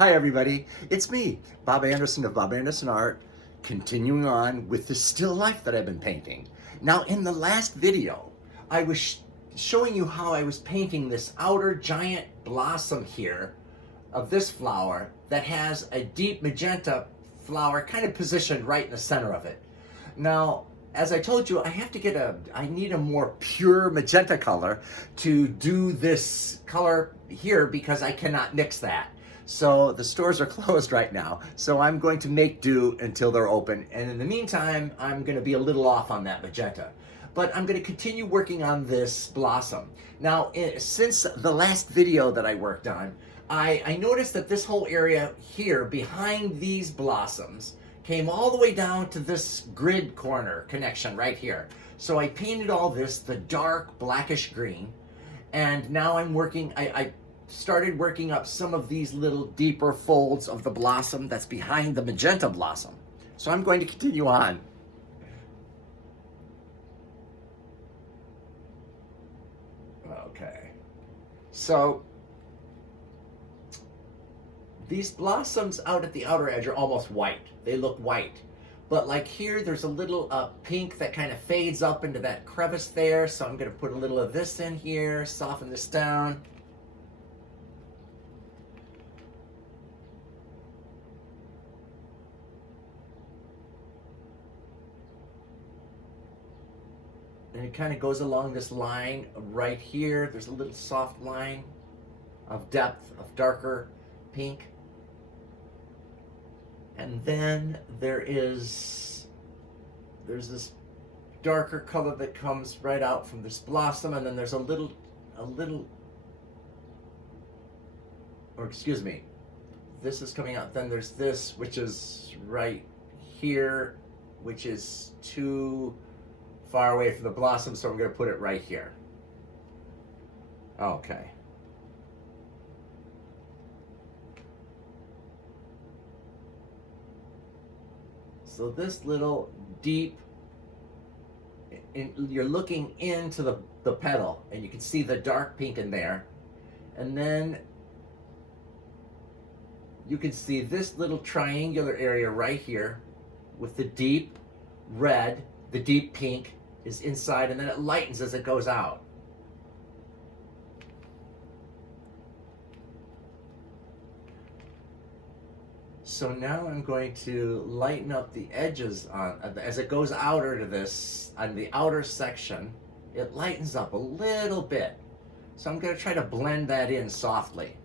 Hi everybody, it's me, Bob Anderson of Bob Anderson Art, continuing on with the still life that I've been painting. Now in the last video, I was showing you how I was painting this outer giant blossom here of this flower that has a deep magenta flower kind of positioned right in the center of it. Now, as I told you, I need a more pure magenta color to do this color here because I cannot mix that. So the stores are closed right now. So I'm going to make do until they're open. And in the meantime, I'm going to be a little off on that magenta. But I'm going to continue working on this blossom. Now, since the last video that I worked on, I noticed that this whole area here behind these blossoms came all the way down to this grid corner connection right here. So I painted all this the dark blackish green, and now I started working up some of these little deeper folds of the blossom that's behind the magenta blossom. So I'm going to continue on. Okay, so these blossoms out at the outer edge are almost white. They look white. But like here, there's a little pink that kind of fades up into that crevice there. So I'm going to put a little of this in here, soften this down. And it kind of goes along this line right here. There's a little soft line of depth, of darker pink. And then there's this darker color that comes right out from this blossom, and then there's this is coming out. Then there's this, which is right here, which is too far away from the blossom, so I'm going to put it right here. Okay. So this little deep, you're looking into the petal, and you can see the dark pink in there. And then you can see this little triangular area right here with the deep red, the deep pink is inside, and then it lightens as it goes out. So now I'm going to lighten up the edges as it goes outer to this, on the outer section, it lightens up a little bit. So I'm going to try to blend that in softly.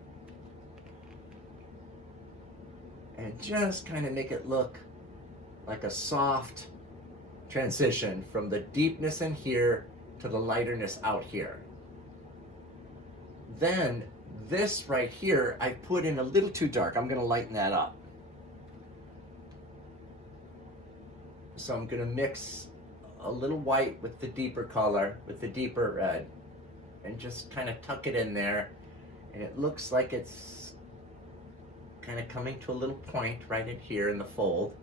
And just kind of make it look like a soft transition from the deepness in here to the lighterness out here. Then this right here, I put in a little too dark. I'm going to lighten that up. So I'm going to mix a little white with the deeper color, with the deeper red, and just kind of tuck it in there. And it looks like it's kind of coming to a little point right in here in the fold.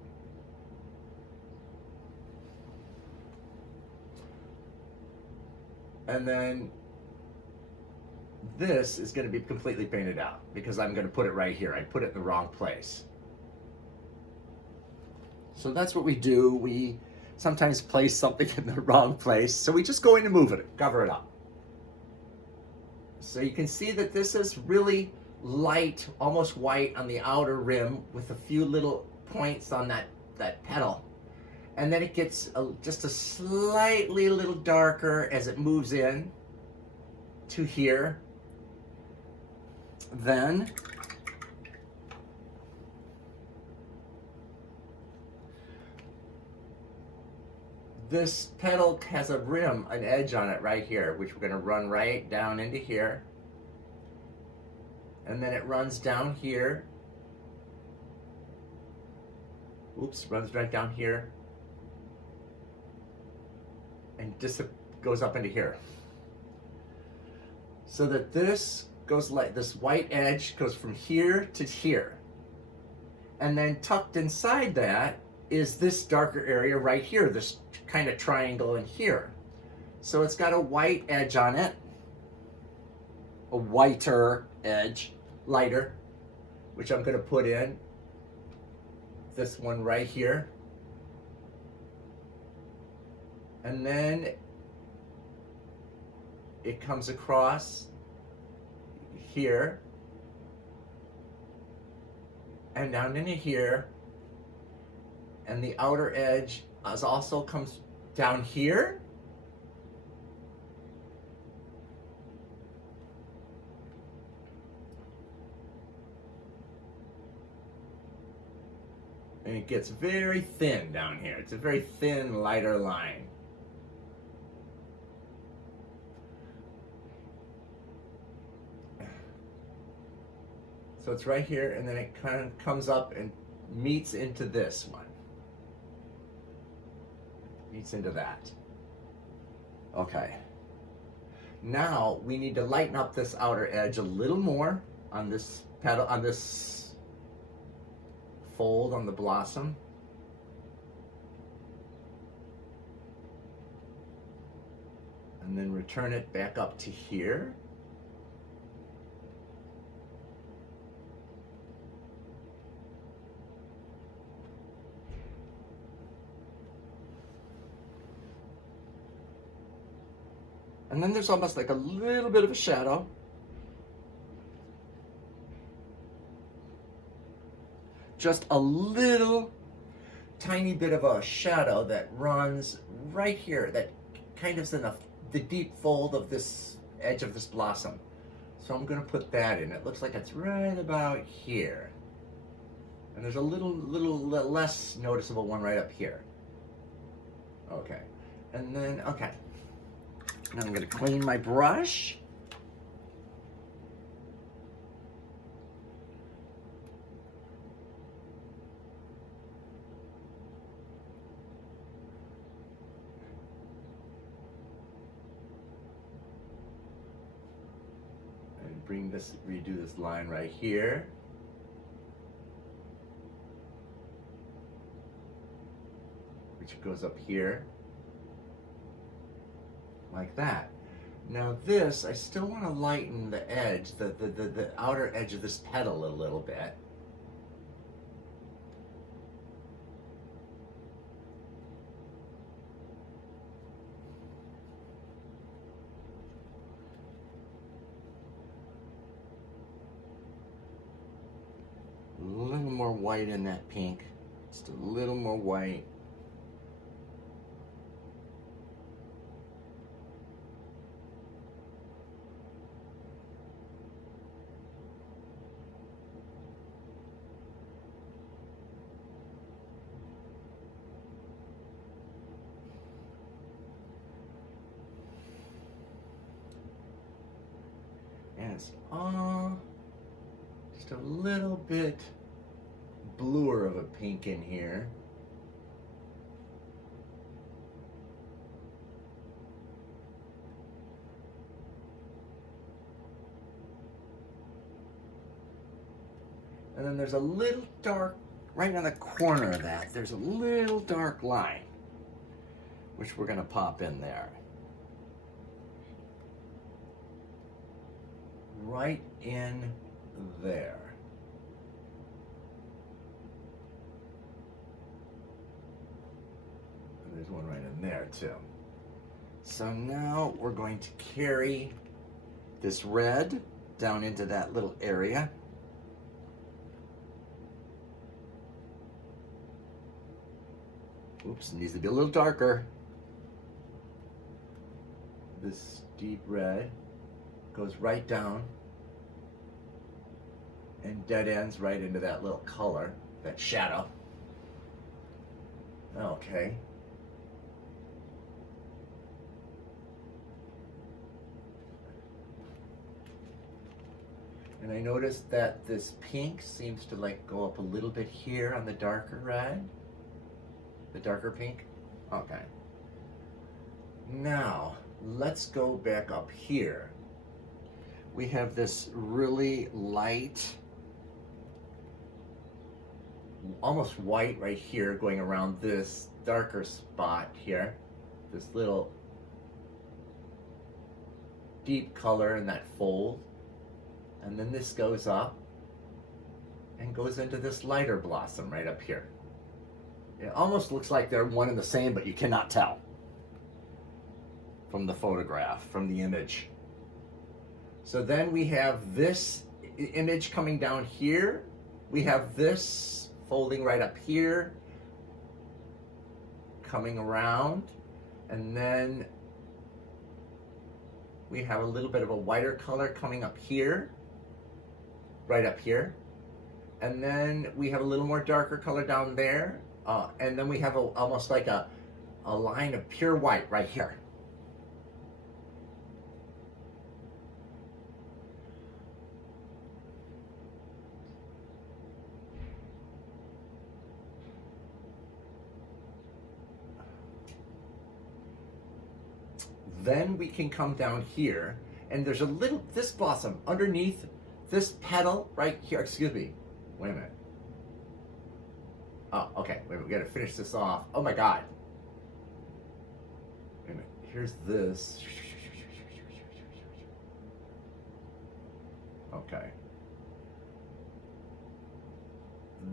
And then this is going to be completely painted out because I'm going to put it right here. I put it in the wrong place. So that's what we do. We sometimes place something in the wrong place. So we just go in and move it, cover it up. So you can see that this is really light, almost white on the outer rim with a few little points on that petal. And then it gets just a slightly a little darker as it moves in to here. Then this petal has a rim, an edge on it right here, which we're going to run right down into here. And then it runs down here. Oops, runs right down here. And goes up into here. So that this goes like this white edge goes from here to here. And then tucked inside that is this darker area right here, this kind of triangle in here. So it's got a white edge on it, a whiter edge, lighter, which I'm going to put in this one right here. And then it comes across here and down into here, and the outer edge also comes down here. And it gets very thin down here. It's a very thin, lighter line. So it's right here, and then it kind of comes up and meets into this one. Meets into that. Okay. Now we need to lighten up this outer edge a little more on this petal, on this fold on the blossom. And then return it back up to here. And then there's almost like a little bit of a shadow. Just a little tiny bit of a shadow that runs right here, that kind of is in the deep fold of this edge of this blossom. So I'm going to put that in. It looks like it's right about here. And there's a little less noticeable one right up here. Okay. And then, okay. Now I'm going to clean my brush. And bring this, redo this line right here. Which goes up here. Like that. Now this, I still want to lighten the edge, the outer edge of this petal a little bit. A little more white in that pink. Just a little more white. And it's just a little bit bluer of a pink in here. And then there's a little dark, right on the corner of that, there's a little dark line, which we're going to pop in there. Right in there. And there's one right in there too. So now we're going to carry this red down into that little area. Oops, it needs to be a little darker. This deep red goes right down and dead ends right into that little color, that shadow. Okay. And I noticed that this pink seems to like go up a little bit here on the darker red. The darker pink? Okay. Now, let's go back up here. We have this really light, almost white right here going around this darker spot here. This little deep color in that fold. And then this goes up. and goes into this lighter blossom right up here. It almost looks like they're one and the same, but you cannot tell from the photograph, from the image. So then we have this image coming down here. We have this folding right up here, coming around, and then we have a little bit of a whiter color coming up here, right up here. And then we have a little more darker color down there. And then we have almost like a line of pure white right here. Then we can come down here, and there's a little, this blossom underneath this petal right here, excuse me, wait a minute. Oh, okay, wait a minute, we gotta finish this off. Oh my God. Wait a minute, here's this. Okay.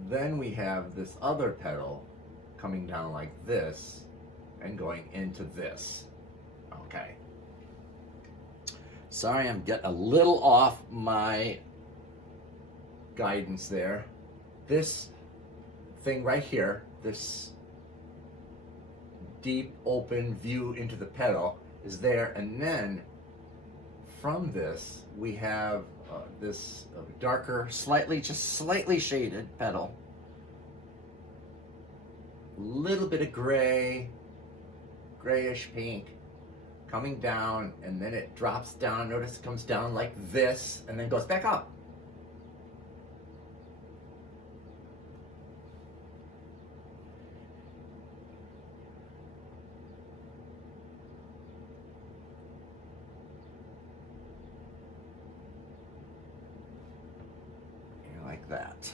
Then we have this other petal coming down like this and going into this. Okay. Sorry, I'm getting a little off my guidance there. This thing right here, this deep open view into the petal is there, and then from this we have this darker, just slightly shaded petal. A little bit of gray, grayish pink, coming down, and then it drops down. Notice it comes down like this and then goes back up. Like that.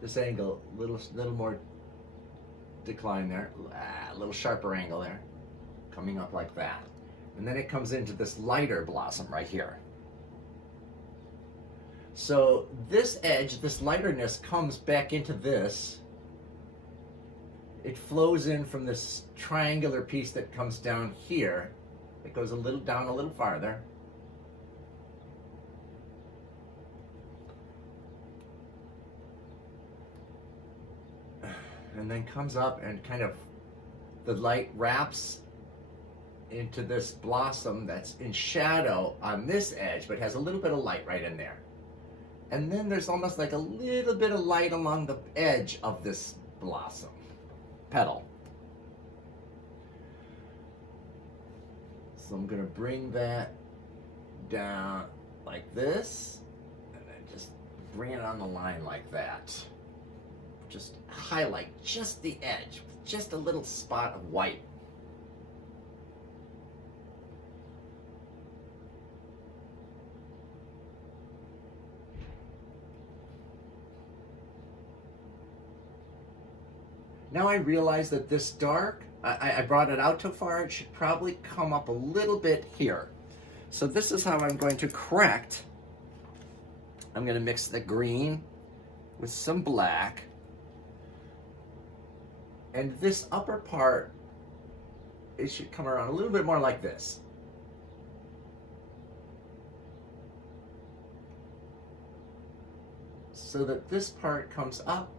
This angle, little more decline there, a little sharper angle there, coming up like that. And then it comes into this lighter blossom right here. So this edge, this lighterness comes back into this. It flows in from this triangular piece that comes down here. It goes a little down, a little farther. And then comes up and kind of, the light wraps into this blossom that's in shadow on this edge, but has a little bit of light right in there. And then there's almost like a little bit of light along the edge of this blossom petal. So I'm going to bring that down like this, and then just bring it on the line like that. Just highlight just the edge with just a little spot of white. Now I realize that this dark, I brought it out too far. It should probably come up a little bit here. So this is how I'm going to correct. I'm going to mix the green with some black. And this upper part, it should come around a little bit more like this. So that this part comes up.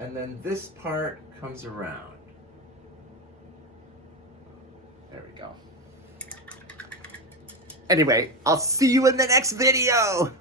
And then this part comes around. There we go. Anyway, I'll see you in the next video.